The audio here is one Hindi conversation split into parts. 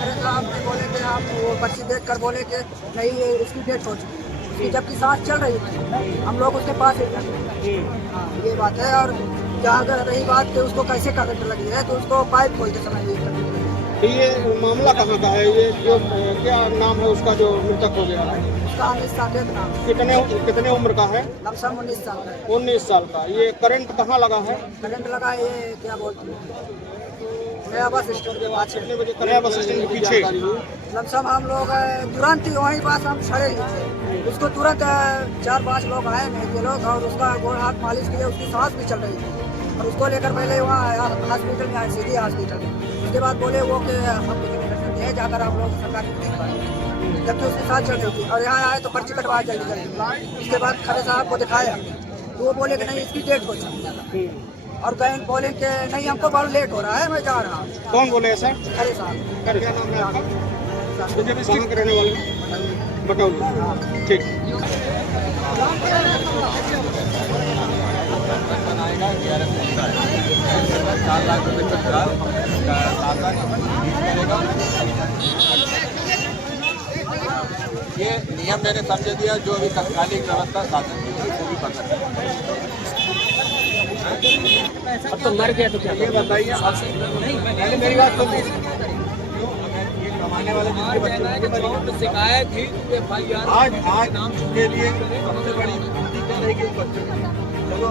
अरे साहब ने बोले कि आप वो पर्ची देख कर बोले कि नहीं ये इसकी डेट हो चुकी है, उसकी जबकि सांस चल रही थी, हम लोग उसके पास ही गए। हाँ ये बात है। और जहाँ अगर रही बात कि उसको कैसे करंट लगी है तो उसको पाइप खोलते समय यूज करनी पड़ी। ये मामला कहाँ का है? ये जो क्या नाम है उसका जो मृतक हो गया है? उसका 19 साल का नाम, कितने उम्र का है? लमसम 19 साल का है। 19 साल का। ये करंट कहाँ लगा है? करंट लगा ये क्या बोलते हैं नया बस स्टैंड के पास। कितने बजे? नया बस स्टैंड के पीछे। लमसम हम लोग तुरंत ही वहीं पास हम खड़े ही थे, उसको तुरंत 4-5 लोग आए मेरे लोग और उसका गोड़ हाथ मालिश किए, उसकी सांस भी चल रही थी और उसको लेकर पहले वहाँ हॉस्पिटल में आए, सीधी हॉस्पिटल में। उसके बाद बोले वो कि हम कुछ नहीं कर सकते हैं, जाकर आप लोग सरकारी में देख पाएंगे, जबकि उसकी सांस चल रही थी। और यहाँ आए तो पर्ची कटवाया जल्दी जल्दी। उसके बाद खड़े साहब को दिखाया तो वो बोले कि नहीं इसकी डेट हो चुकी है, और कहीं बोले कि नहीं हमको बहुत लेट हो रहा है, मैं जा रहा हूँ। कौन बोले सर? खड़े साहब। क्या नाम है आपका? कहाँ के रहने वाले? बटौली। ठीक। ये नियम मैंने समझ दिया, जो अभी तत्कालिक व्यवस्था शासन की होगी वो भी पकड़। अब तो मर गया तो क्या? ये बताइए पहले मेरी बात सुनिए। कमाने वाले जिनके बच्चे शिकायत थी आज नाम के लिए सबसे बड़ी बात क्या रहेगी उन बच्चों की। चलो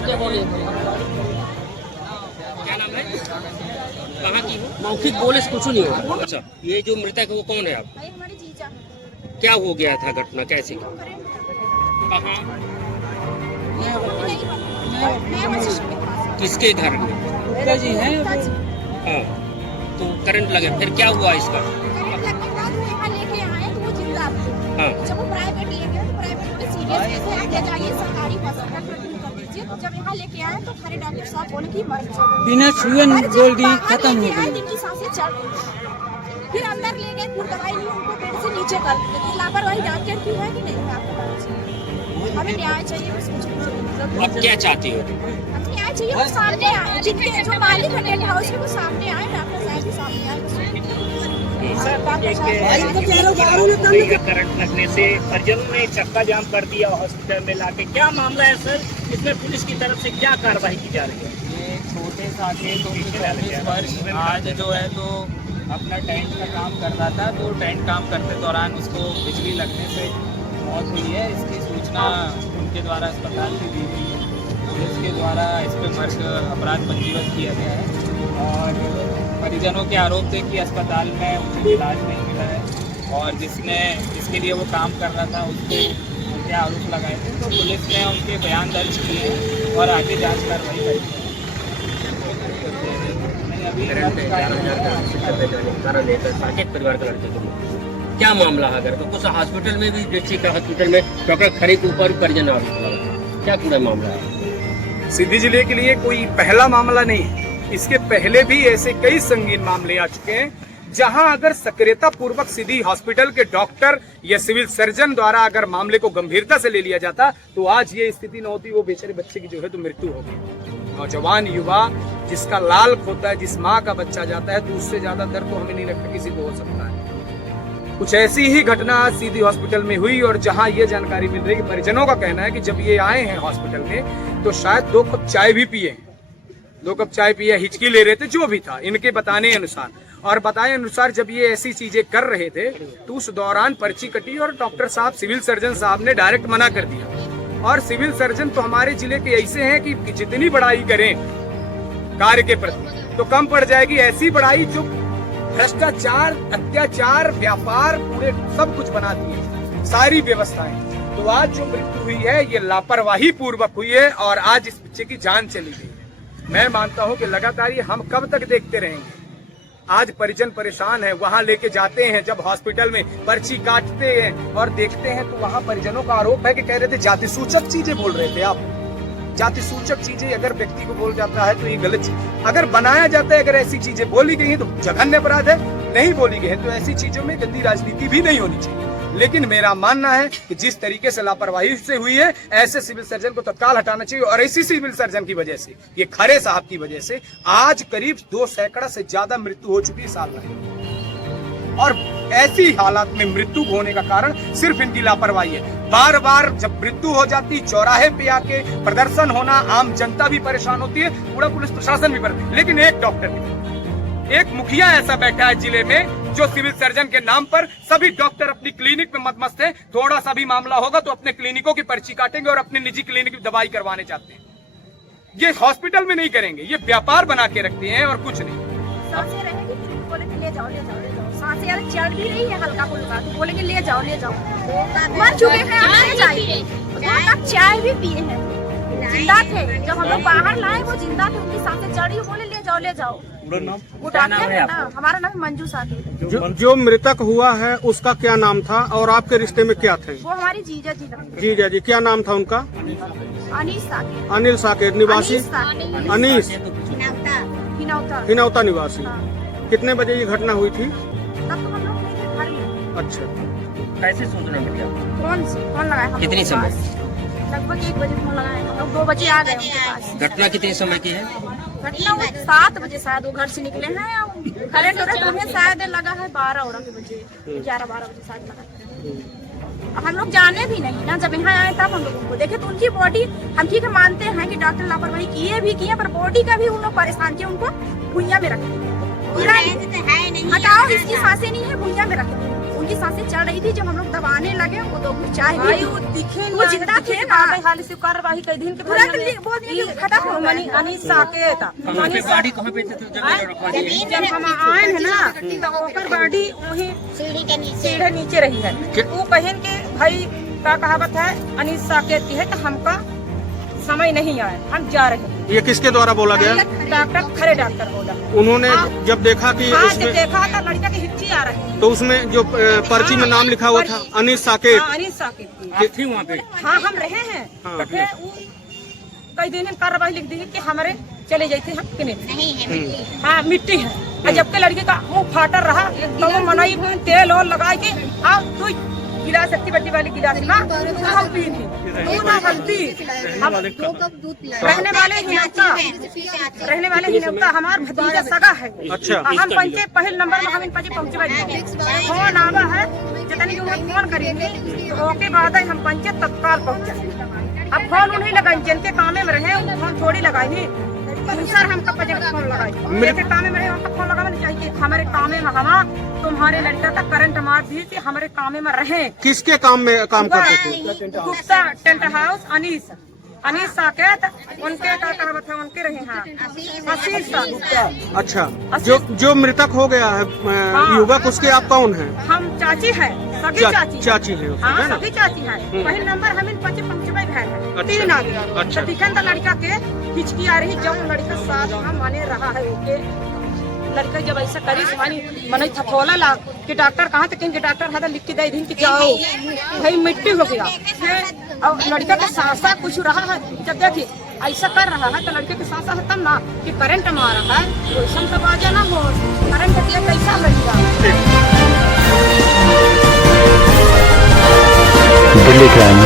क्या बोले? क्या नाम है? कहाँ की हो? मौखिक बोले से कुछ नहीं होगा। अच्छा, ये जो मृतक है वो कौन है आप? हमारे जीजा। क्या हो गया था घटना, कैसी? कहाँ? किसके घर में? जी हैं। हाँ, तो करंट लगा, फिर क्या हुआ इसका? करंट लगने के बाद वो यहाँ लेके आए तो वो जिंदा थे। हाँ। जब वो प्राइवेट ले गए तो प्राइवेट में सीरियस केस है, ले जाइए सरकारी हॉस्पिटल में एडमिट कर दीजिए। तो जब यहाँ लेके आए तो सारे डॉक्टर साहब बोले कि मर गए, बिना छुए बोल दी खत्म हो गई। जिनकी सांसें चल रही थी, फिर अंदर ले गए, फिर दवाई ली, उनको पेट से नीचे कर दिया। लापरवाही डॉक्टर की है कि नहीं है आपके पास? हमें न्याय चाहिए, बस कुछ नहीं चाहिए। अब क्या चाहती हो? हमें न्याय चाहिए, वो सामने आए, जिनके जो मालिक है टेंट हाउस के वो सामने आए, डॉक्टर साहब भी सामने आए। करंट लगने से परिजनों ने चक्का जाम कर दिया हॉस्पिटल में लाके। क्या मामला है सर, इसमें पुलिस की तरफ से क्या कार्रवाई की जा रही है? ये छोटे साथी तो 25 वर्ष आज जो है तो अपना टेंट का काम कर रहा था, तो टेंट काम करते दौरान उसको बिजली लगने से मौत हुई है। इसकी सूचना उनके द्वारा अस्पताल में दी गई है। पुलिस के द्वारा इस पर मर्ग अपराध पंजीबद्ध किया गया है और परिजनों के आरोप थे कि अस्पताल में उन्हें इलाज नहीं मिला है और जिसके लिए वो काम कर रहा था उसको उनके आरोप लगाए थे। तो पुलिस ने उनके बयान दर्ज किए और आगे जांच कार्रवाई करी है। परिवार का लड़के को क्या मामला है? अगर तो कुछ हॉस्पिटल में भी डिस्ट्रिक्ट हॉस्पिटल में डॉक्टर खरे के ऊपर परिजन आ क्या पूरा मामला है? सीधी जिले के लिए कोई पहला मामला नहीं है, इसके पहले भी ऐसे कई संगीन मामले आ चुके हैं जहां अगर सक्रियता पूर्वक सीधी हॉस्पिटल के डॉक्टर या सिविल सर्जन द्वारा अगर मामले को गंभीरता से ले लिया जाता तो आज ये स्थिति न होती। वो बेचारे बच्चे की जो है तो मृत्यु होगी। नौजवान युवा जिसका लाल खोता है, जिस माँ का बच्चा जाता है, तो उससे ज्यादा दर्द तो हमें नहीं लगता किसी को हो सकता है। कुछ ऐसी ही घटना आज सीधी हॉस्पिटल में हुई और जहां ये जानकारी मिल रही है कि परिजनों का कहना है कि जब ये आए हैं हॉस्पिटल में तो शायद 2 कप चाय भी पिए, 2 कप चाय पिए, हिचकी ले रहे थे, जो भी था इनके बताने अनुसार। और बताए अनुसार जब ये ऐसी चीजें कर रहे थे तो उस दौरान पर्ची कटी और डॉक्टर साहब, सिविल सर्जन साहब ने डायरेक्ट मना कर दिया। और सिविल सर्जन तो हमारे जिले के ऐसे हैं कि जितनी बड़ाई करें कार्य के प्रति तो कम पड़ जाएगी। ऐसी बड़ाई जो भ्रष्टाचार, अत्याचार, व्यापार पूरे सब कुछ बना दिए, सारी व्यवस्थाएं। तो आज जो मृत्यु हुई है ये लापरवाही पूर्वक हुई है और आज इस बच्चे की जान चली गई है। मैं मानता हूं कि लगातार ये हम कब तक देखते रहेंगे। आज परिजन परेशान है, वहां लेके जाते हैं, जब हॉस्पिटल में पर्ची काटते हैं और देखते हैं तो वहां परिजनों का आरोप है कि कह रहे थे जाति सूचक चीजें बोल रहे थे आप। जाति सूचक चीजें अगर व्यक्ति को बोल जाता है तो ये गलत चीज, अगर बनाया जाता है, अगर ऐसी चीजें बोली गई हैं तो जघन्य अपराध है, नहीं बोली गई है तो ऐसी चीजों में गंदी राजनीति भी नहीं होनी चाहिए। लेकिन मेरा मानना है कि जिस तरीके से लापरवाही से हुई है, ऐसे सिविल सर्जन को तत्काल हटाना चाहिए। और ऐसी सिविल सर्जन की वजह से, ये खरे साहब की वजह से आज करीब 2 सैकड़ा से ज्यादा मृत्यु हो चुकी है साल में। और ऐसी हालात में मृत्यु होने का कारण सिर्फ इनकी लापरवाही है। बार बार जब मृत्यु हो जाती, चौराहे पे आके प्रदर्शन होना, आम जनता भी परेशान होती है, पूरा पुलिस प्रशासन भी परेशान। लेकिन एक डॉक्टर नहीं, एक मुखिया ऐसा बैठा है जिले में जो सिविल सर्जन के नाम पर सभी डॉक्टर अपनी क्लिनिक में मत हैं। थोड़ा सा भी मामला होगा तो अपने क्लिनिकों की पर्ची काटेंगे और अपने निजी क्लिनिक की दवाई करवाने चाहते हैं। ये हॉस्पिटल में नहीं करेंगे, ये व्यापार बना के रखते हैं और कुछ नहीं। सांसें रहेगी, बोले कि ले जाओ ले जाओ ले जाओ, सांसें यार चढ़ भी रही है हल्का फुल्का, तो बोले कि ले जाओ ले जाओ, मर चुके हैं, ले जाइए। 2 कप चाय भी पिए हैं, जिंदा थे। जब हम लोग बाहर लाए वो जिंदा थे, उनकी सांसें चढ़ी, बोले ले जाओ ले जाओ। वो डॉक्टर है ना, हमारा नाम मंजू साकिब। जो मृतक हुआ है उसका क्या नाम था और आपके रिश्ते में क्या थे? वो हमारी जीजा जी लगते हैं। जीजा जी, क्या नाम था उनका? अनीस साकिब। अनिल साकेत, निवासी अनीस, हिनौता निवासी। हाँ। कितने बजे ये घटना हुई थी? तब तो हम लोग नहीं थे घर में। अच्छा, कैसे सूचना मिली आपको? फोन लगाया हम कितनी लोग के समय? पास। लगभग 1 बजे फोन लगाया, हम लोग 2 बजे आ गए उनके पास। घटना कितने समय की है? घटना वो 7 बजे शायद वो घर से निकले हैं। करंट तो हमें शायद लगा है 12 बजे, 11-12 बजे शायद लगा। अब हम लोग जाने भी नहीं ना, जब यहाँ आए तब हम लोग उनको देखे तो उनकी बॉडी, हम ठीक है मानते हैं कि डॉक्टर लापरवाही किए पर बॉडी का भी उन लोग परेशान किए, उनको भुइयां में रखे। हटाओ, इसकी सांसें नहीं है, भुइयां में रखे। उनकी सांसें चढ़ रही थी, जब हम लोग दबाने लगे वो 2 घूंट चाय भी, वो जिंदा थे ना। हाल से कार्रवाई कई दिन के तुरंत बोल दिया कि खत्म हो गई। अनीस साकेत गाड़ी कहाँ पे थे जब रखवा दिए? जब हम आए हैं ना तो ओकर बॉडी वही सीढ़े नीचे रही है। वो कहन के भाई का कहावत है अनीस साकेत की है कि हमका समय नहीं आया, हम जा रहे हैं। ये किसके द्वारा बोला गया? डॉक्टर खरे डॉक्टर बोला। उन्होंने जब देखा कि हाँ, जब उसमें देखा था लड़का की हिच्ची आ रही है। तो उसमें जो पर्ची में नाम लिखा हुआ था अनीस साकेत, हाँ, अनीस साकेत की। आप थी वहाँ पे? हाँ, हम रहे हैं। हाँ, तो फिर वो कई दिन कार्रवाई लिख दी कि हमारे चले जाते हम किने। हाँ, मिट्टी है। और जबकि लड़के का मुंह फाटर रहा तो वो मनाई तेल और लगा के आओ तू गिलास 70 बड़ी वाली गिलास ना हम पी थी, तू ना हल्दी। हम रहने वाले हिनौता हमार भतीजा सगा है। अच्छा। हम पंचे पहले नंबर में हम इन पंचे पहुँचे फोन आवा है, जितनी फोन करेंगे तो ओके बाद हम पंचे तत्काल पहुँचे। अब फोन उन्हीं लगाई जिनके कामे में रहे, फोन थोड़ी लगाई। सर हमका फोन लगाई, मेरे कामे में रहे उनका फोन लगाना चाहिए। हमारे कामे में हवा तुम्हारे लड़का का करंट मार दी थी, हमारे कामे में रहे। किसके काम करते थे? गुप्ता टेंट हाउस अनीस साकेत, उनके का कहावत है, उनके रहे हैं आशीष साहब। अच्छा, जो मृतक हो गया है युवक, उसके आप कौन हैं? हम चाची है, सभी चाची है उसकी, हाँ, है ना? सभी चाची है। पहले नंबर हम इन पंचे पहुँचवे है। अच्छा, 3 आ गया। अच्छा। तो दिखन तो लड़का के हिचकी आ रही, जब लड़का साथ हम माने रहा है ओके। लड़का जब ऐसा करी मन थथोला ला कि डॉक्टर कहाँ तक, डॉक्टर हाथ लिख के दे दिन कि जाओ भाई मिट्टी हो गया। और लड़का का सांसा कुछ रहा है, जब देखिए ऐसा कर रहा है तो लड़के के सांसा है तब ना कि करंट मारा है, वैसा तो बाजा ना हो, करंट दिया कैसा लगेगा। दिल्ली क्राइम